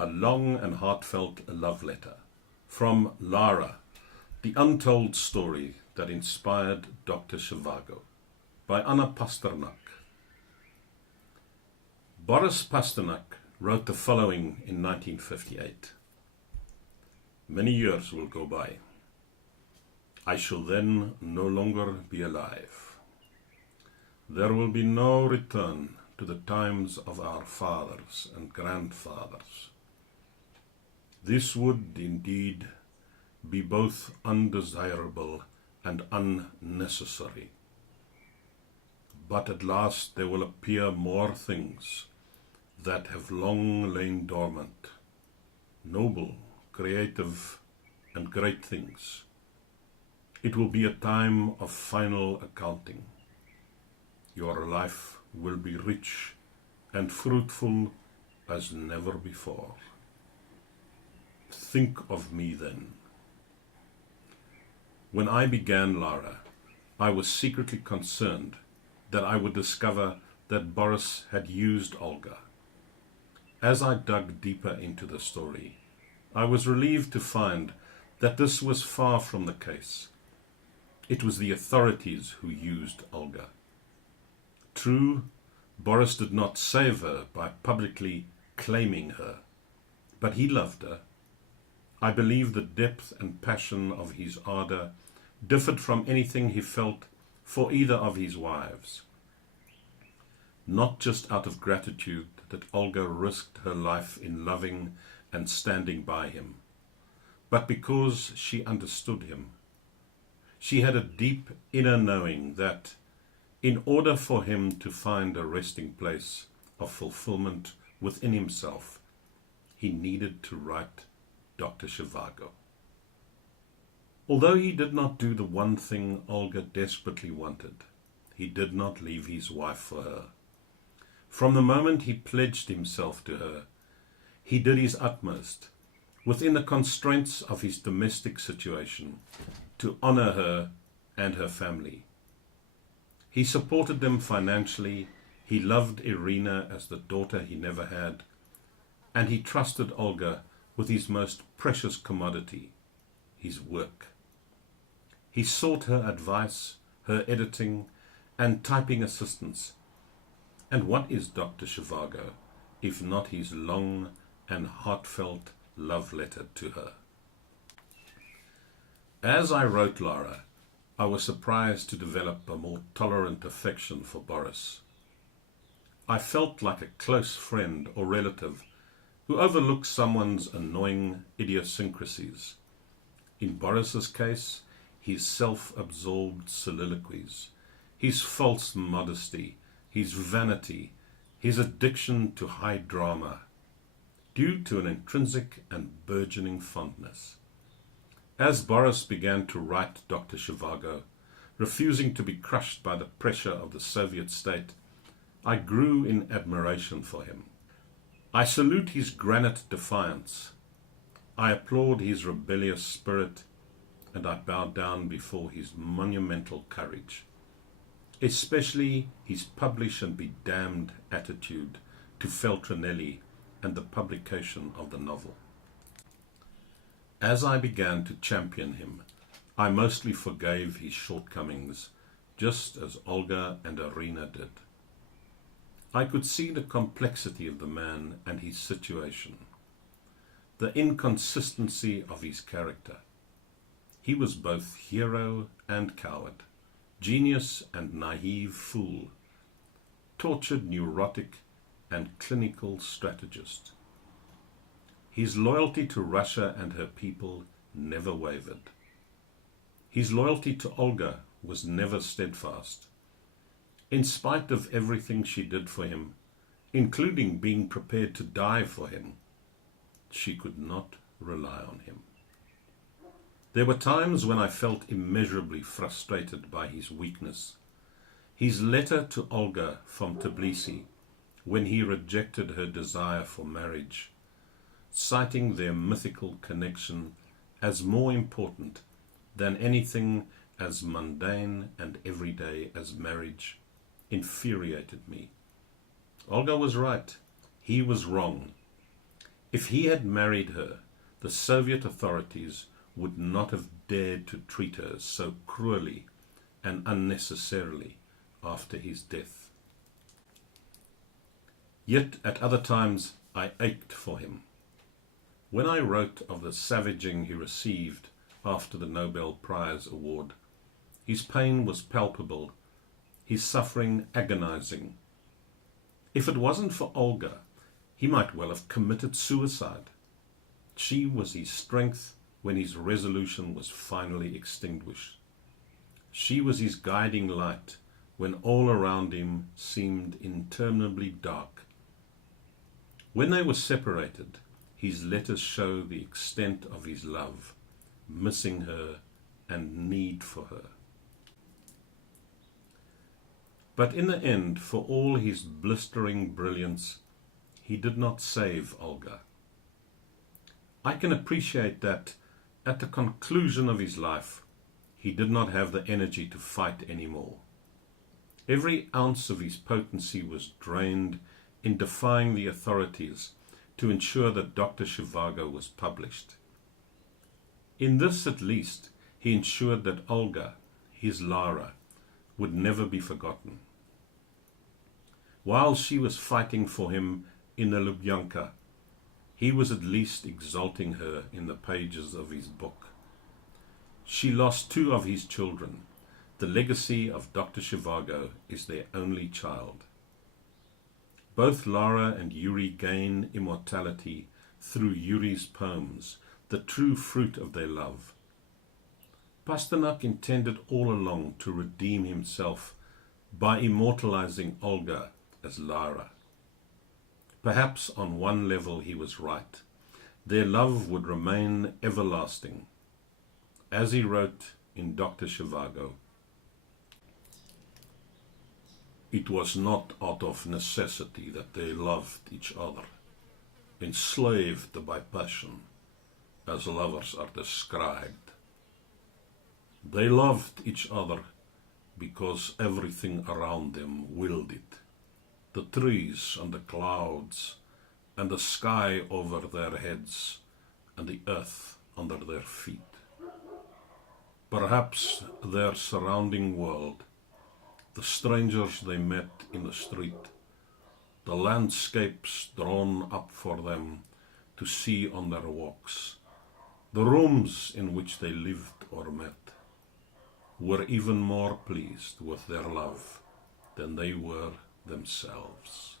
A long and heartfelt love letter from Lara, the untold story that inspired Dr. Zhivago, by Anna Pasternak. Boris Pasternak wrote the following in 1958. Many years will go by. I shall then no longer be alive. There will be no return to the times of our fathers and grandfathers. This would indeed be both undesirable and unnecessary. But at last there will appear more things that have long lain dormant, noble, creative, and great things. It will be a time of final accounting. Your life will be rich and fruitful as never before. Think of me then. When I began Lara, I was secretly concerned that I would discover that Boris had used Olga. As I dug deeper into the story, I was relieved to find that this was far from the case. It was the authorities who used Olga. True, Boris did not save her by publicly claiming her, but he loved her. I believe the depth and passion of his ardor differed from anything he felt for either of his wives. Not just out of gratitude that Olga risked her life in loving and standing by him, but because she understood him. She had a deep inner knowing that, in order for him to find a resting place of fulfillment within himself, he needed to write Dr. Zhivago. Although he did not do the one thing Olga desperately wanted, he did not leave his wife for her. From the moment he pledged himself to her, he did his utmost, within the constraints of his domestic situation, to honor her and her family. He supported them financially, he loved Irina as the daughter he never had, and he trusted Olga with his most precious commodity, his work. He sought her advice, her editing, and typing assistance. And what is Dr. Zhivago, if not his long and heartfelt love letter to her? As I wrote Lara, I was surprised to develop a more tolerant affection for Boris. I felt like a close friend or relative who overlooks someone's annoying idiosyncrasies. In Boris's case, his self-absorbed soliloquies, his false modesty, his vanity, his addiction to high drama, due to an intrinsic and burgeoning fondness. As Boris began to write Dr. Zhivago, refusing to be crushed by the pressure of the Soviet state, I grew in admiration for him. I salute his granite defiance. I applaud his rebellious spirit, and I bow down before his monumental courage, especially his publish and be damned attitude to Feltrinelli and the publication of the novel. As I began to champion him, I mostly forgave his shortcomings, just as Olga and Irina did. I could see the complexity of the man and his situation, the inconsistency of his character. He was both hero and coward, genius and naive fool, tortured neurotic and clinical strategist. His loyalty to Russia and her people never wavered. His loyalty to Olga was never steadfast. In spite of everything she did for him, including being prepared to die for him, she could not rely on him. There were times when I felt immeasurably frustrated by his weakness. His letter to Olga from Tbilisi, when he rejected her desire for marriage, citing their mythical connection as more important than anything as mundane and everyday as marriage, infuriated me. Olga was right. He was wrong. If he had married her, the Soviet authorities would not have dared to treat her so cruelly and unnecessarily after his death. Yet at other times I ached for him. When I wrote of the savaging he received after the Nobel Prize award, his pain was palpable, his suffering agonizing. If it wasn't for Olga, he might well have committed suicide. She was his strength when his resolution was finally extinguished. She was his guiding light when all around him seemed interminably dark. When they were separated, his letters show the extent of his love, missing her and need for her. But in the end, for all his blistering brilliance, he did not save Olga. I can appreciate that at the conclusion of his life, he did not have the energy to fight anymore. Every ounce of his potency was drained in defying the authorities to ensure that Dr. Zhivago was published. In this, at least, he ensured that Olga, his Lara, would never be forgotten. While she was fighting for him in the Lubyanka, he was at least exalting her in the pages of his book. She lost 2 of his children. The legacy of Dr. Zhivago is their only child. Both Lara and Yuri gain immortality through Yuri's poems, the true fruit of their love. Pasternak intended all along to redeem himself by immortalizing Olga as Lara. Perhaps on one level he was right. Their love would remain everlasting. As he wrote in Dr. Zhivago, "It was not out of necessity that they loved each other, enslaved by passion, as lovers are described. They loved each other because everything around them willed it. The trees and the clouds, and the sky over their heads, and the earth under their feet. Perhaps their surrounding world, the strangers they met in the street, the landscapes drawn up for them to see on their walks, the rooms in which they lived or met, were even more pleased with their love than they were themselves."